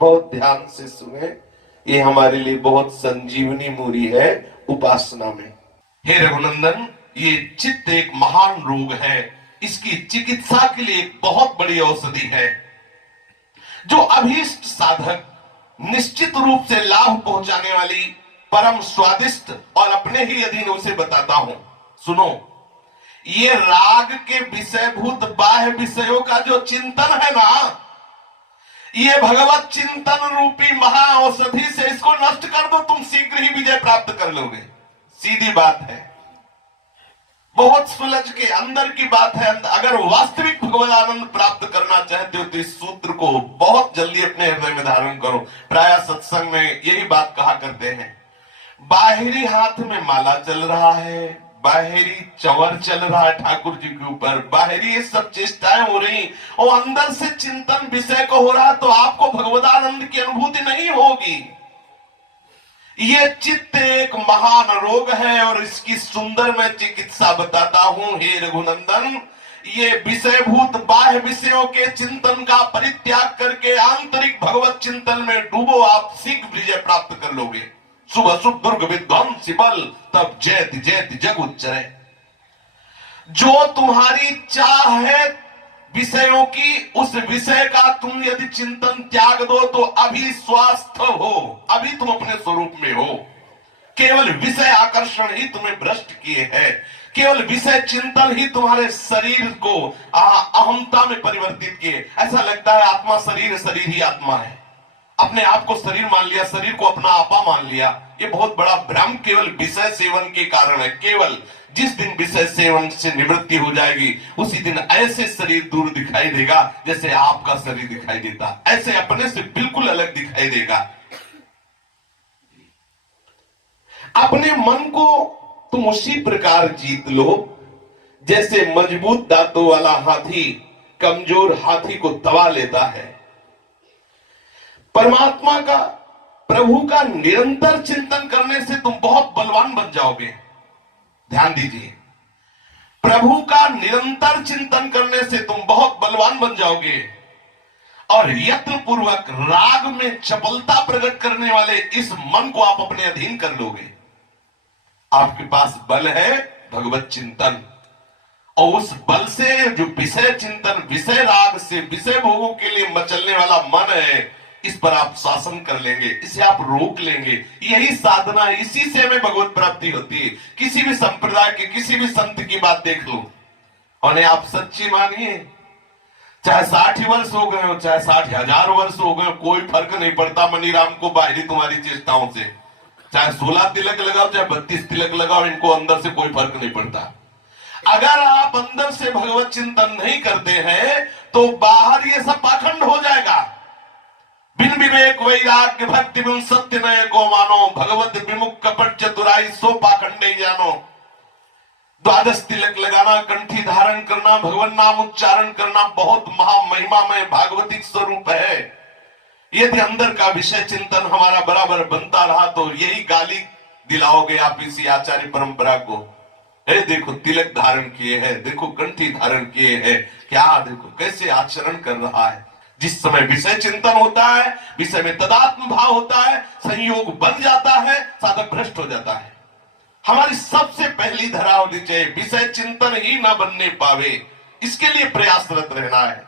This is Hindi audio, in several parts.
बहुत ध्यान से सुने, ये हमारे लिए बहुत संजीवनी मूरी है उपासना में। हे रघुनंदन, ये चित्त एक महान रोग है, इसकी चिकित्सा के लिए एक बहुत बड़ी औषधि है जो अभीष्ट साधक निश्चित रूप से लाभ पहुंचाने वाली परम स्वादिष्ट और अपने ही अधीन उसे बताता हूं। सुनो, ये राग के विषयभूत बाह्य विषयों का जो चिंतन है ना, ये भगवत चिंतन रूपी महा औषधि से इसको नष्ट कर दो, तुम शीघ्र ही विजय प्राप्त कर लोगे। सीधी बात है, बहुत सुलझ के अंदर की बात है। अगर वास्तविक भगवत आनंद प्राप्त करना चाहते हो तो इस सूत्र को बहुत जल्दी अपने हृदय में धारण करो। प्राय सत्संग में यही बात कहा करते हैं, बाहरी हाथ में माला चल रहा है, बाहरी चवर चल रहा है ठाकुर जी के ऊपर, बाहरी ये सब चेष्टाएं हो रही और अंदर से चिंतन विषय को हो रहा, तो आपको भगवदानंद की अनुभूति नहीं होगी। ये चित्त एक महान रोग है और इसकी सुंदर मैं चिकित्सा बताता हूं। हे रघुनंदन, ये विषयभूत बाह्य विषयों के चिंतन का परित्याग करके आंतरिक भगवत चिंतन में डूबो, आप शीघ्र विजय प्राप्त कर लोगे। शुभ अशुभ दुर्ग विध्वंसी बल, तब जयति जयति जग उच्चरे। जो तुम्हारी चाह है विषयों की, उस विषय का तुम यदि चिंतन त्याग दो तो अभी स्वस्थ हो, अभी तुम अपने स्वरूप में हो। केवल विषय आकर्षण ही तुम्हें भ्रष्ट किए है, केवल विषय चिंतन ही तुम्हारे शरीर को अहमता में परिवर्तित किए। ऐसा लगता है आत्मा शरीर, शरीर ही आत्मा है, अपने आप को शरीर मान लिया, शरीर को अपना आपा मान लिया। ये बहुत बड़ा भ्रम केवल विषय सेवन के कारण है। केवल जिस दिन विषय सेवन से निवृत्ति हो जाएगी उसी दिन ऐसे शरीर दूर दिखाई देगा जैसे आपका शरीर दिखाई देता, ऐसे अपने से बिल्कुल अलग दिखाई देगा। अपने मन को तुम उसी प्रकार जीत लो जैसे मजबूत दांतों वाला हाथी कमजोर हाथी को दबा लेता है। परमात्मा का, प्रभु का निरंतर चिंतन करने से तुम बहुत बलवान बन जाओगे। ध्यान दीजिए, प्रभु का निरंतर चिंतन करने से तुम बहुत बलवान बन जाओगे और यत्न पूर्वक राग में चपलता प्रकट करने वाले इस मन को आप अपने अधीन कर लोगे। आपके पास बल है भगवत चिंतन, और उस बल से जो विषय चिंतन, विषय राग से, विषय भोगों के लिए मचलने वाला मन है, इस पर आप शासन कर लेंगे, इसे आप रोक लेंगे। यही साधना है, इसी से हमें भगवत प्राप्ति होती है। किसी भी संप्रदाय के किसी भी संत की बात देख लो और आप सच्ची मानिए, चाहे 60 वर्ष हो गए हो, चाहे 60,000 वर्ष हो गए, कोई फर्क नहीं पड़ता मनीराम को बाहरी तुम्हारी चेष्टाओं से। चाहे 16 तिलक लगाओ, चाहे 32 तिलक लगाओ, इनको अंदर से कोई फर्क नहीं पड़ता। अगर आप अंदर से भगवत चिंतन नहीं करते हैं तो बाहर ये सब पाखंड हो जाएगा। बिन विवेक वैराग्य भक्ति बिन सत्य नय को मानो, भगवत विमुख कपट चतुराई सो पाखंड नहीं जानो। 12 तिलक लगाना, कंठी धारण करना, भगवान नाम उच्चारण करना बहुत महामहिमामय भागवतिक स्वरूप है। यदि अंदर का विषय चिंतन हमारा बराबर बनता रहा तो यही गाली दिलाओगे आप इसी आचार्य परंपरा को। देखो तिलक धारण किए हैं, देखो कंठी धारण किए हैं, क्या देखो कैसे आचरण कर रहा है। जिस समय विषय चिंतन होता है, विषय में तदात्म भाव होता है, संयोग बन जाता है, साधक भ्रष्ट हो जाता है। हमारी सबसे पहली धरा होनी चाहिए, विषय चिंतन ही ना बनने पावे, इसके लिए प्रयासरत रहना है।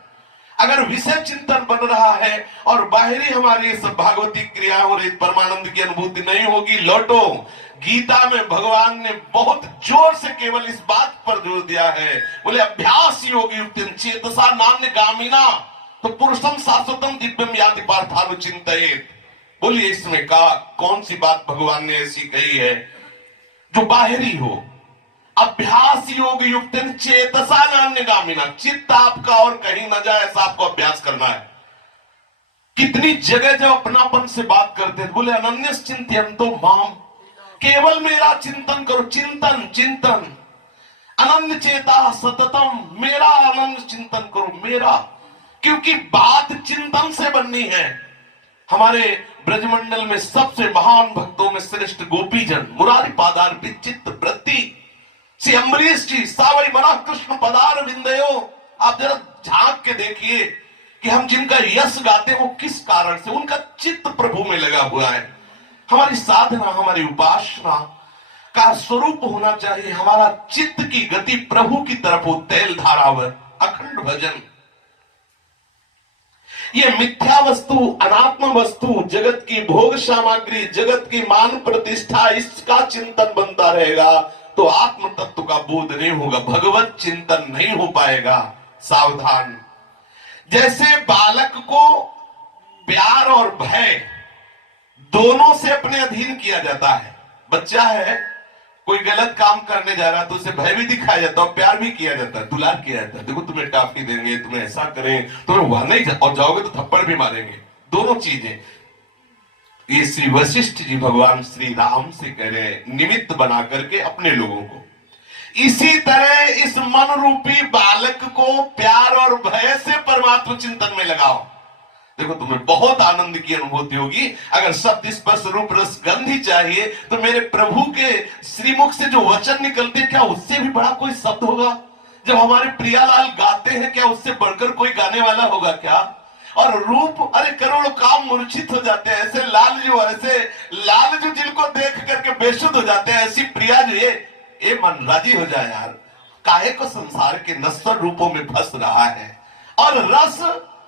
अगर विषय चिंतन बन रहा है और बाहरी हमारी सब भागवती क्रिया हो रही, परमानंद की अनुभूति नहीं होगी, लौटो। गीता में भगवान ने बहुत जोर से केवल इस बात पर जोर दिया है, बोले अभ्यास योगी चेतसा नान्य गामिना तो पुरुषम शाश्वतम दिव्यम याति पार्थानुचिंतयेत। बोलिए इसमें कौन सी बात भगवान ने ऐसी कही है जो बाहरी हो। अभ्यास योग युक्त चेतसा नान्यगामिना, चित्त आपका और कहीं न जाए ऐसा आपको अभ्यास करना है। कितनी जगह जब अपनापन से बात करते हैं, बोले अनन्य चिंतयन्तो माम, केवल मेरा चिंतन करो। चिंतन चिंतन अनन्य चेता सततम, मेरा अनन्य चिंतन करो, मेरा, क्योंकि बात चिंतन से बननी है। हमारे ब्रजमंडल में सबसे महान भक्तों में श्रेष्ठ गोपीजन मुरारी पादार्पित चित्त वृत्ति श्री अम्बरीश जी, सावई मना कृष्ण पदार विंदयो। आप जरा झांक के देखिए कि हम जिनका यश गाते हैं वो किस कारण से, उनका चित्त प्रभु में लगा हुआ है। हमारी साधना, हमारी उपासना का स्वरूप होना चाहिए हमारा चित्त की गति प्रभु की तरफ हो, तेल धारावत अखंड भजन। ये मिथ्या वस्तु, अनात्म वस्तु, जगत की भोग सामग्री, जगत की मान प्रतिष्ठा, इसका चिंतन बनता रहेगा तो आत्म तत्व का बोध नहीं होगा, भगवत चिंतन नहीं हो पाएगा। सावधान। जैसे बालक को प्यार और भय दोनों से अपने अधीन किया जाता है। बच्चा है, कोई गलत काम करने जा रहा है तो उसे भय भी दिखाया जाता है और प्यार भी किया जाता है, दुलार किया जाता है। देखो तुम्हें टॉफी देंगे, तुम्हें ऐसा करें, तुम्हें वहां नहीं और जाओगे तो थप्पड़ भी मारेंगे। दोनों चीजें ये श्री वशिष्ठ जी भगवान श्री राम से कह रहे हैं, निमित्त बना करके अपने लोगों को। इसी तरह इस मन रूपी बालक को प्यार और भय से परमात्मा चिंतन में लगाओ। देखो तुम्हें बहुत आनंद की अनुभूति होगी। अगर शब्द स्पर्श रूप रस गंध ही चाहिए तो मेरे प्रभु के श्रीमुख से जो वचन निकलते, क्या उससे भी बड़ा कोई शब्द होगा? जब हमारे प्रियालाल गाते हैं, क्या उससे बढ़कर कोई गाने वाला होगा क्या? और रूप, अरे करोड़ों काम मूर्छित हो जाते हैं, ऐसे लालजू जिनको देख करके बेसुध हो जाते हैं, ऐसी प्रिया जो ये मन राजी हो जाए यार, काहे को संसार के नश्वर रूपों में फंस रहा है। और रस,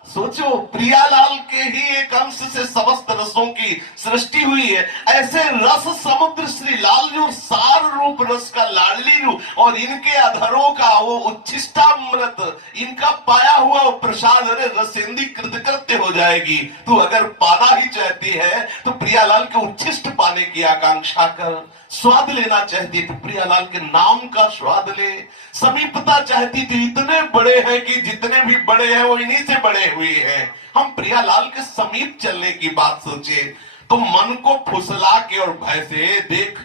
सोचो प्रियालाल के ही एक अंश से समस्त रसों की सृष्टि हुई है। ऐसे रस समुद्र श्री लालजू सार रूप रस का लाडली रूप, और इनके अधरों का वो उच्छिष्टामृत, इनका पाया हुआ वो प्रसाद, अरे रसेंदी कृतकृत्य हो जाएगी। तू अगर पाना ही चाहती है तो प्रियालाल के उच्छिष्ट पाने की आकांक्षा कर। स्वाद लेना चाहती तो प्रियालाल के नाम का स्वाद ले। समीपता चाहती तो इतने बड़े हैं कि जितने भी बड़े हैं वो इन्हीं से बड़े हुए हैं। हम प्रियालाल के समीप चलने की बात सोचे तो मन को फुसला के और भय से देख,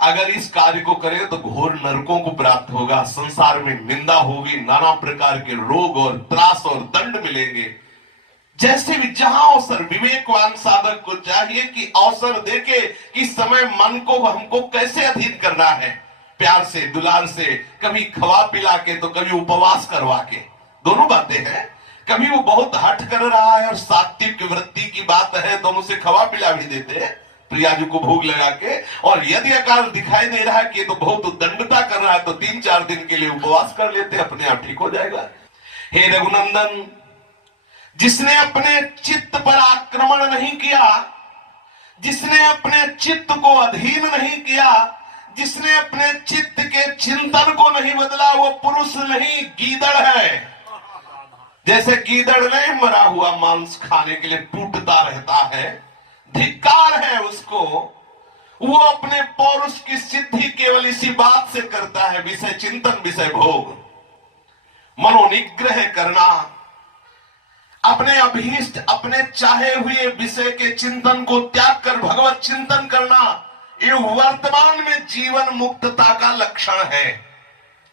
अगर इस कार्य को करें तो घोर नरकों को प्राप्त होगा, संसार में निंदा होगी, नाना प्रकार के रोग और त्रास और दंड मिलेंगे। जैसे भी जहां अवसर, विवेकवान साधक को चाहिए कि अवसर देखे कि समय मन को हमको कैसे अधीन करना है, प्यार से, दुलार से, कभी खवा पिला के तो कभी उपवास करवा के। दोनों बातें हैं। कभी वो बहुत हट कर रहा है और सात्विक वृत्ति की बात है तो हम उसे खवा पिला भी देते हैं प्रियाजू को भोग लगा के, और यदि अकाल दिखाई दे रहा है कि तो बहुत उद्दंडता कर रहा है तो 3-4 दिन के लिए उपवास कर लेते, अपने आप ठीक हो जाएगा। हे रघुनंदन, जिसने अपने चित्त पर आक्रमण नहीं किया, जिसने अपने चित्त को अधीन नहीं किया, जिसने अपने चित्त के चिंतन को नहीं बदला, वो पुरुष नहीं गीदड़ है। जैसे गीदड़ नहीं मरा हुआ मांस खाने के लिए टूटता रहता है, धिक्कार है उसको। वो अपने पौरुष की सिद्धि केवल इसी बात से करता है, विषय चिंतन, विषय भोग। मनोनिग्रह करना, अपने अभीष्ट, अपने चाहे हुए विषय के चिंतन को त्याग कर भगवत चिंतन करना, ये वर्तमान में जीवन मुक्तता का लक्षण है।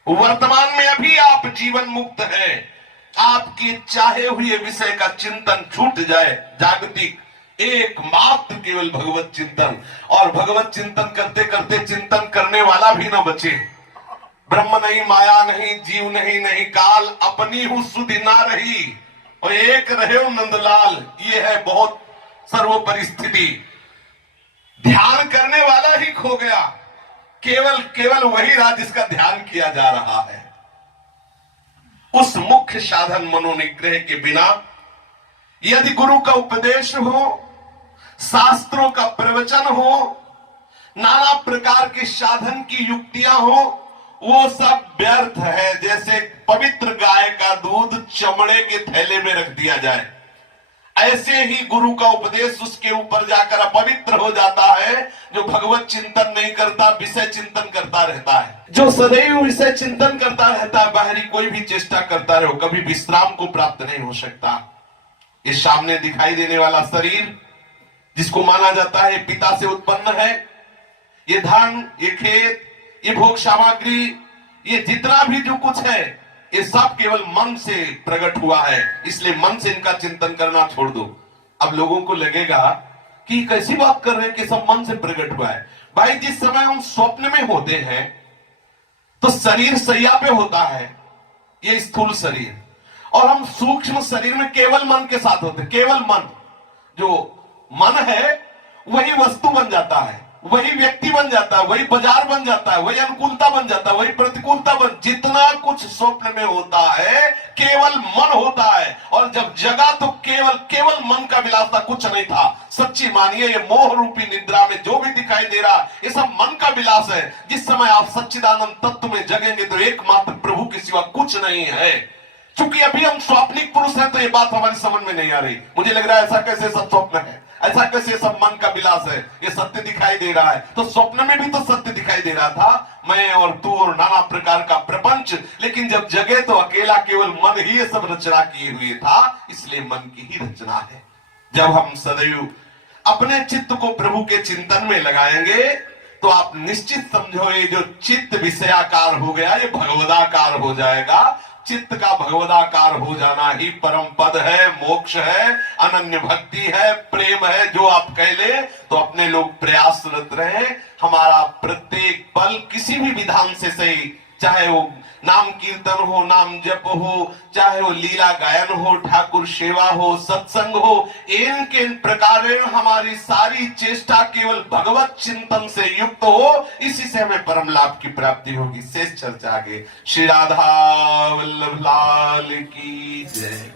वर्तमान में अभी आप जीवन मुक्त हैं। आपकी चाहे हुए विषय का चिंतन छूट जाए, जागतिक एकमात्र केवल भगवत चिंतन, और भगवत चिंतन करते करते चिंतन करने वाला भी ना बचे। ब्रह्म नहीं, माया नहीं, जीव नहीं, नहीं काल, अपनी हूं सुधि ना रही और एक रहे नंदलाल। ये है बहुत सर्वोपरि स्थिति। ध्यान करने वाला ही खो गया, केवल वही रहा जिसका ध्यान किया जा रहा है। उस मुख्य साधन मनोनिग्रह के बिना यदि गुरु का उपदेश हो, शास्त्रों का प्रवचन हो, नाना प्रकार के साधन की युक्तियां हो, वो सब व्यर्थ है। जैसे पवित्र गाय का दूध चमड़े के थैले में रख दिया जाए, ऐसे ही गुरु का उपदेश उसके ऊपर जाकर अपवित्र हो जाता है। जो भगवत चिंतन नहीं करता, विषय चिंतन करता रहता है, जो सदैव विषय चिंतन करता रहता है, बाहरी कोई भी चेष्टा करता रहो, कभी विश्राम को प्राप्त नहीं हो सकता। इस सामने दिखाई देने वाला शरीर, जिसको माना जाता है पिता से उत्पन्न है, ये धन, ये खेत, ये भोग सामग्री, ये जितना भी जो कुछ है, ये सब केवल मन से प्रकट हुआ है। इसलिए मन से इनका चिंतन करना छोड़ दो। अब लोगों को लगेगा कि कैसी बात कर रहे हैं कि सब मन से प्रकट हुआ है। भाई, जिस समय हम स्वप्न में होते हैं तो शरीर सैया पे होता है, ये स्थूल शरीर, और हम सूक्ष्म शरीर में केवल मन के साथ होते, केवल मन। जो मन है वही वस्तु बन जाता है, वही व्यक्ति बन जाता है, वही बाजार बन जाता है, वही अनुकूलता बन जाता है, वही प्रतिकूलता बन, जितना कुछ स्वप्न में होता है केवल मन होता है। और जब जगा तो केवल मन का विलास था, कुछ नहीं था। सच्ची मानिए, ये मोह रूपी निद्रा में जो भी दिखाई दे रहा ये सब मन का विलास है। जिस समय आप सच्चिदानंद तत्व में जगेंगे तो एकमात्र प्रभु के सिवा कुछ नहीं है। चूंकि अभी हम स्वाप्निक पुरुष हैं तो ये बात हमारी समझ में नहीं आ रही। मुझे लग रहा है ऐसा कैसे सब स्वप्न है, ऐसा कैसे सब मन का विलास है, ये सत्य दिखाई दे रहा है। तो स्वप्न में भी तो सत्य दिखाई दे रहा था, मैं और तू और नाना प्रकार का प्रपंच। लेकिन जब जगे तो अकेला केवल मन ही ये सब रचना किए हुए था, इसलिए मन की ही रचना है। जब हम सदैव अपने चित्त को प्रभु के चिंतन में लगाएंगे तो आप निश्चित समझो, ये जो चित्त विषयाकार हो गया ये भगवदाकार हो जाएगा। चित्त का भगवदाकार हो जाना ही परम पद है, मोक्ष है, अनन्य भक्ति है, प्रेम है। जो आप कह ले तो अपने लोग प्रयासरत रहे। हमारा प्रत्येक पल किसी भी विधान से सही, चाहे वो नाम कीर्तन हो, नाम जप हो, चाहे वो लीला गायन हो, ठाकुर सेवा हो, सत्संग हो, इन के प्रकार हमारी सारी चेष्टा केवल भगवत चिंतन से युक्त हो, इसी से हमें परम लाभ की प्राप्ति होगी। शेष चर्चा आगे। श्री राधा वल्लभ लाल की जय।